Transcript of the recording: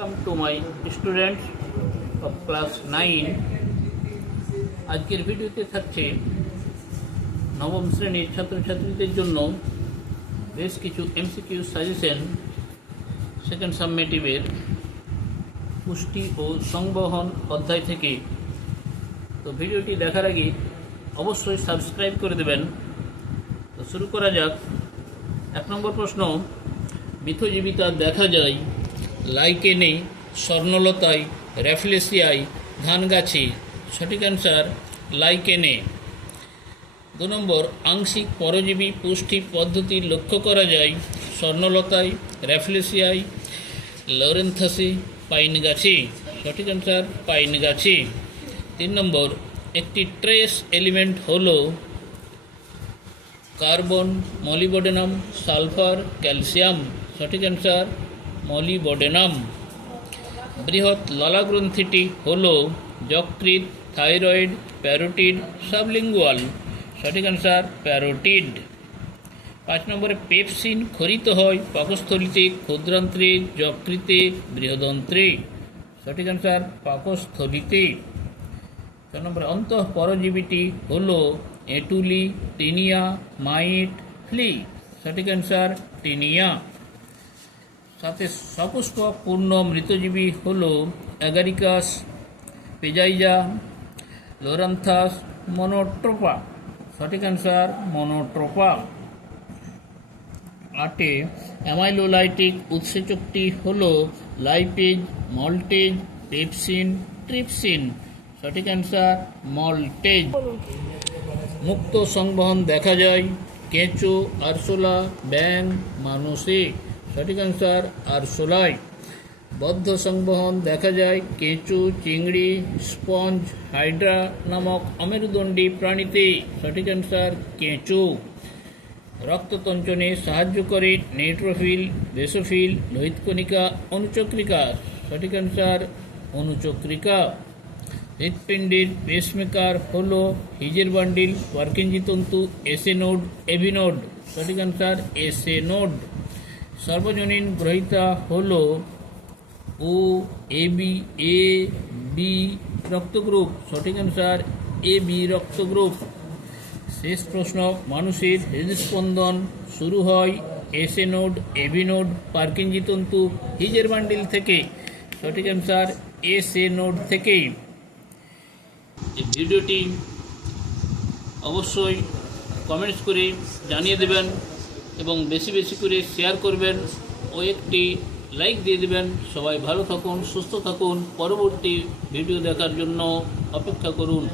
Welcome to my students of class 9। আজকের ভিডিওতে থাকছে নবম শ্রেণীর ছাত্রছাত্রীদের জন্য বেশ কিছু এমসিকিউ সাজেশন সেকেন্ড সাবমেটিভের পুষ্টি ও সংবহন অধ্যায় থেকে। তো ভিডিওটি দেখার আগে অবশ্যই সাবস্ক্রাইব করে দেবেন। তো শুরু করা যাক। 1 নম্বর প্রশ্ন, মিথজীবিতা দেখা যায় লাইকেনে, স্বর্ণলতায়, র্যাফলেসিয়ায়, ধানগাছে। সঠিক অ্যান্সার লাইকেনে। 2 নম্বর, আংশিক পরজীবী পুষ্টি পদ্ধতি লক্ষ্য করা যায় স্বর্ণলতায়, র্যাফলেসিয়ায়, লরেন্থাসে, পাইন গাছে। সঠিক অ্যান্সার পাইন গাছে। 3 নম্বর, একটি ট্রেস এলিমেন্ট হল কার্বন, মলিবডেনাম, সালফার, ক্যালসিয়াম। সঠিক অ্যান্সার মলিবডেনাম। বৃহৎ লালাগ্রন্থিটি হল যকৃৎ, থাইরয়েড, প্যারোটিড, সাবলিঙ্গুয়াল। সঠিক অ্যান্সার প্যারোটিড। 5 নম্বরে, পেপসিন ক্ষরিত হয় পাকস্থলিতে, ক্ষুদ্রান্ত্রে, যকৃতে, বৃহদন্ত্রে। সঠিক অ্যান্সার পাকস্থলিতে। 4 নম্বরে, অন্তঃপরজীবীটি হল এটুলি, টিনিয়া, মাইট, ফ্লি। সঠিক অ্যান্সার টিনিয়া। 7 সপুষ্পক পূর্ণ মৃতজীবী হল অ্যাগারিকাস, পেজাইজা, লোরান্থাস, মনোট্রোপা। সঠিক অ্যান্সার মনোট্রোপা। 8 অ্যামাইলোলাইটিক উৎসেচকটি হল লাইপেজ, মল্টেজ, পেপসিন, ট্রিপসিন। সঠিক অ্যান্সার মল্টেজ। মুক্ত সংবহন দেখা যায় কেঁচো, আরশোলা, ব্যাং, মানুষে। সঠিক অ্যান্সার আরশোলায়। বদ্ধ সংবহন দেখা যায় কেঁচো, চিংড়ি, স্পঞ্জ, হাইড্রা নামক অমেরুদণ্ডী প্রাণীতে। সঠিক অ্যান্সার কেঁচো। রক্ততঞ্চনে সাহায্য করে নেট্রোফিল, বেসোফিল, লোহিতকণিকা, অনুচক্রিকা। সঠিক অ্যান্সার অনুচক্রিকা। হৃৎপিণ্ডের পেসমেকার হল হিজের বান্ডিল, পার্কিনজি তন্তু, এসএ নোড, এভি নোড। সঠিক অ্যান্সার এসএ নোড। সর্বজনীন গ্রহিতা হল ও, এবি, এ বি রক্ত গ্রুপ। সঠিক অ্যান্সার এ বি রক্ত গ্রুপ। শেষ প্রশ্ন, মানুষের হৃদস্পন্দন শুরু হয় SA node, AV node, Purkinje তন্তু, হিজের বান্ডিল থেকে। সঠিক অ্যান্সার এসএ নোড থেকেই। এই ভিডিওটি অবশ্যই কমেন্টস করে জানিয়ে দেবেন এবং বেশি বেশি করে শেয়ার করবেন ও একটি লাইক দিয়ে দেবেন। সবাই ভালো থাকুন, সুস্থ থাকুন। পরবর্তী ভিডিও দেখার জন্য অপেক্ষা করুন।